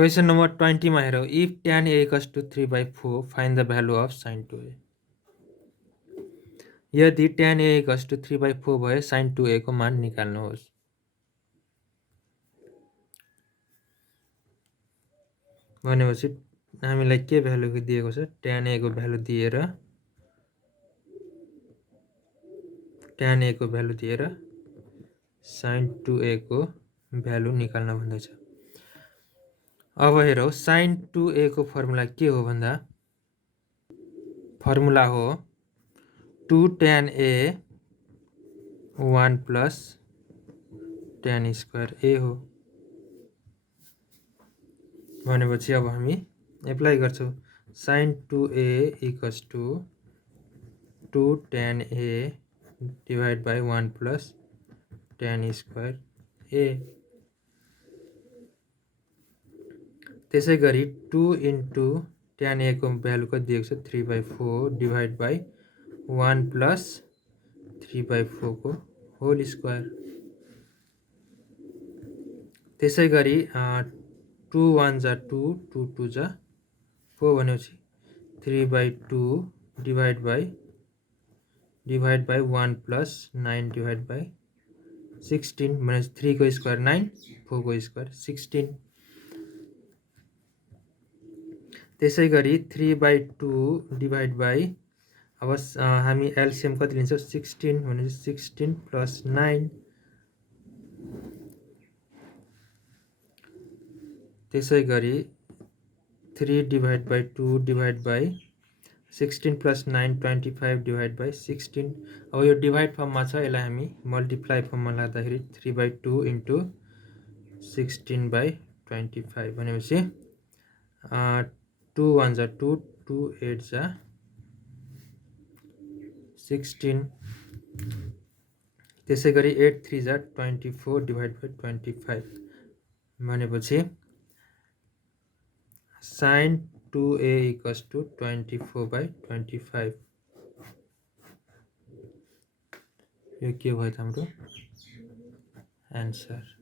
question number 20 मा हेरौँ if tan a equals to 3/4 find the value of sin 2a यदि tan a equals to 3/4 भए sin 2a को मान निकाल्नुहोस् भनेपछि हामीलाई के भ्यालु दिएको छ tan a को भ्यालु दिएर sin 2a को भ्यालु निकाल्न भन्दैछ अब हेरौँ sin 2a को फर्मुला के हो भन्दा फर्मुला हो 2 tan a 1 plus tan square a हो भनेपछि अब हामी एप्लाई गर्छौं sin 2a equals to 2 tan a divided by 1 plus tan square a त्यसै गरी 2 into tan a को भ्यालु कति दिएको छ 3/4 divided by 1 plus 3/4 को होल स्क्वायर त्यसै गरी 2 1 जा 2 2 2 जा 4 भनेपछि 3/2 divided by 1 plus 9 divided by 16 भनेपछि 3 को स्क्वायर 9 4 को स्क्वायर 16 त्यसै गरी 3/2 divided by अब हामी एलसीएम कति लिन्छौं 16 भनेपछि 16 plus 9 त्यसै गरी 3 divided by 2 divided by 16 plus 9 25 divided by 16 अब यो डिवाइड फर्ममा छ यसलाई हामी मल्टिप्लाई फर्ममा लाग्दाखेरि 3/2 into 16/25 भनेपछि 2 1 जा 2 2 8 जा 16 त्यसै गरी 8 3 जा 24 divided by 25 भनेपछि sin 2a equals to 24/25 यो के भयो त हाम्रो आन्सर